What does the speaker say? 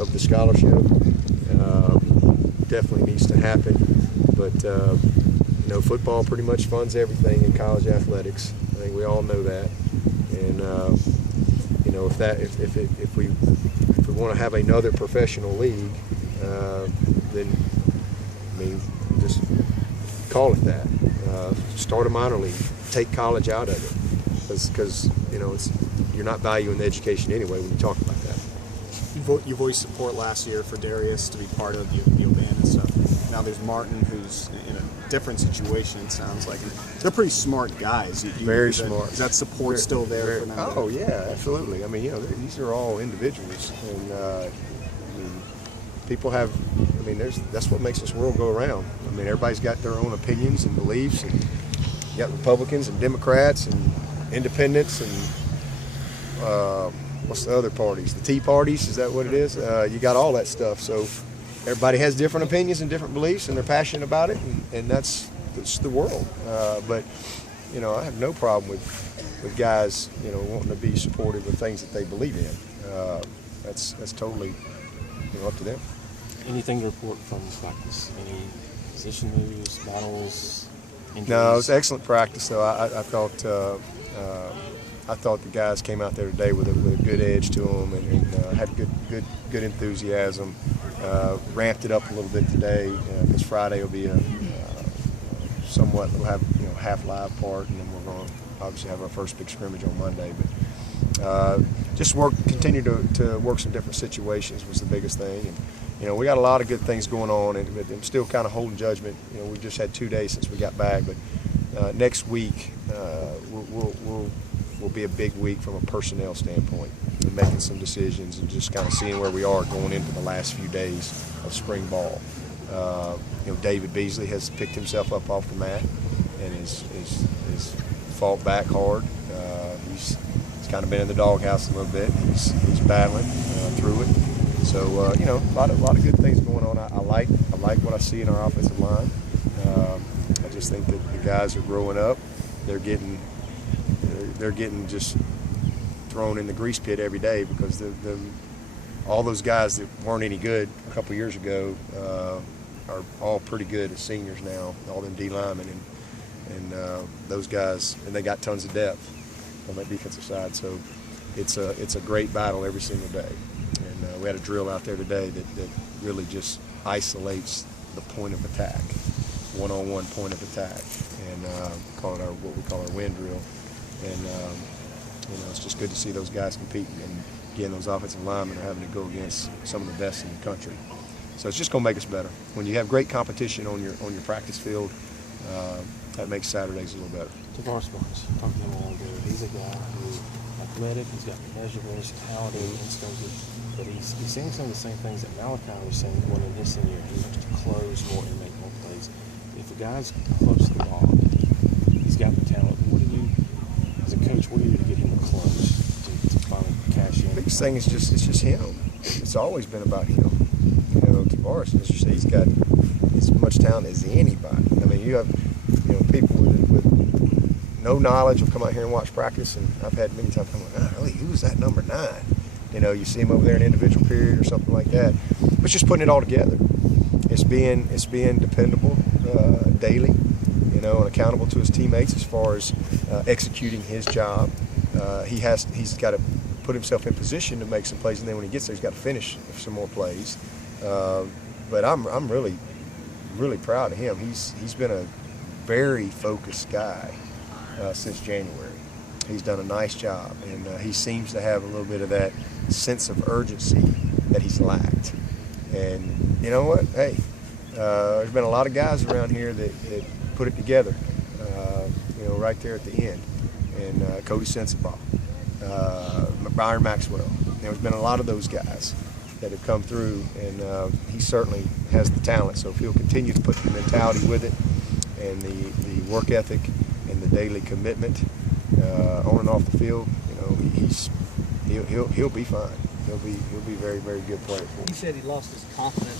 of the scholarship. Definitely needs to happen, but football pretty much funds everything in college athletics. I think we all know that, and if we want to have another professional league, then just call it that. Start a minor league. Take college out of it, because you're not valuing the education anyway when you talk about that. You voiced support last year for Darius to be part of the band and stuff. Now there's Martin, who's in a different situation, it sounds like. And they're pretty smart guys. Very smart. Is that support still there for now? Oh, yeah, absolutely. I mean, these are all individuals. And people have, that's what makes this world go around. I mean, everybody's got their own opinions and beliefs. And you got Republicans and Democrats and independents and what's the other parties? The Tea Parties, is that what it is? You got all that stuff. So everybody has different opinions and different beliefs, and they're passionate about it, and that's the world. But I have no problem with guys wanting to be supportive of things that they believe in. That's totally up to them. Anything to report from practice? Any position moves, battles, injuries? No, it was excellent practice though. I thought the guys came out there today with a good edge to them and had good enthusiasm. Ramped it up a little bit today because Friday will be we'll have half live part, and then we're going to obviously have our first big scrimmage on Monday. But just continue to work some different situations was the biggest thing. And we got a lot of good things going on, and I'm still kind of holding judgment. We've just had 2 days since we got back, but next week will be a big week from a personnel standpoint, and making some decisions and just kind of seeing where we are going into the last few days of spring ball. David Beasley has picked himself up off the mat and is fought back hard. He's kind of been in the doghouse a little bit. He's battling through it. So a lot of good things going on. I like what I see in our offensive line. I just think that the guys are growing up. They're getting just thrown in the grease pit every day, because all those guys that weren't any good a couple years ago are all pretty good as seniors now. All them D linemen and those guys, and they got tons of depth on that defensive side. So it's a great battle every single day. And we had a drill out there today that really just isolates the point of attack, one-on-one point of attack, and call it what we call our wind drill. And it's just good to see those guys competing, and again, those offensive linemen are having to go against some of the best in the country. So it's just going to make us better. When you have great competition on your practice field, that makes Saturdays a little better. Dabo March, talking to him a little bit. He's a guy who's athletic, he's got measurables, talented, instinctive, but he's saying some of the same things that Malachi was saying going in his senior year. He wants to close more and make more plays. If a guy's close to the ball, he's got the talent. What do you, as a coach, what do you do to get him to close, to finally cash in? The biggest thing is it's just him. It's always been about him. Tavares, as you say, he's got as much talent as anybody. I mean, you have people with no knowledge will come out here and watch practice, and I've had many times I'm like, really, who's that number 9? You see him over there in an individual period or something like that. But just putting it all together. It's being dependable daily, and accountable to his teammates as far as executing his job. He's got to put himself in position to make some plays, and then when he gets there, he's got to finish some more plays. But I'm really, really proud of him. He's been a very focused guy since January. He's done a nice job, and he seems to have a little bit of that sense of urgency that he's lacked. And you know what? Hey, there's been a lot of guys around here that put it together, right there at the end. And Cody Sensabaugh, Byron Maxwell. There's been a lot of those guys that have come through, and he certainly has the talent. So if he'll continue to put the mentality with it, and the work ethic and the daily commitment on and off the field, he'll be fine. He'll be a very, very good player for us. He said he lost his confidence